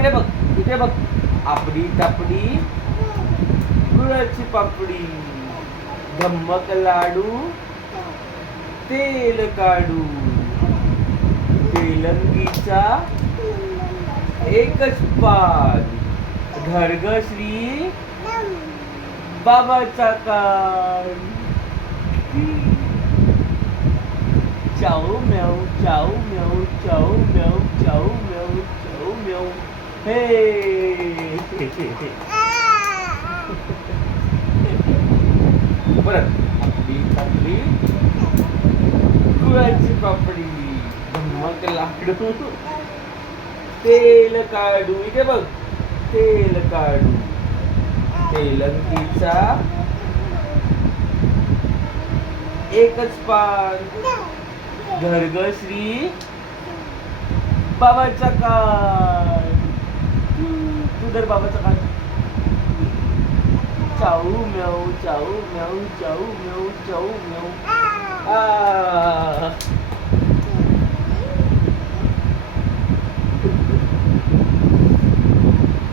इकडे बघ, इकडे बघ. आपडी तापडी गुळाची पापडी, धम्मक लाडू तेल काढू, तेलंगीचा एकच पान, घर ग श्री बाबाचा कान. चाऊ म्याऊ चाऊ म्याऊ चाऊ म्याऊ चाऊ म्याऊ चाऊ म्याऊ. हे परत आपली आपली गुळाची पापडी, धम्मक लाडू तेल काढू. इथे बघ, तेल काढू, तेलंगीचा एकच पान, घर ग श्री बाबाचा कान. तू धर बाबाचा कान. चाऊ म्याऊ चाऊ म्याऊ चाऊ म्याऊ चाऊ म्याऊ.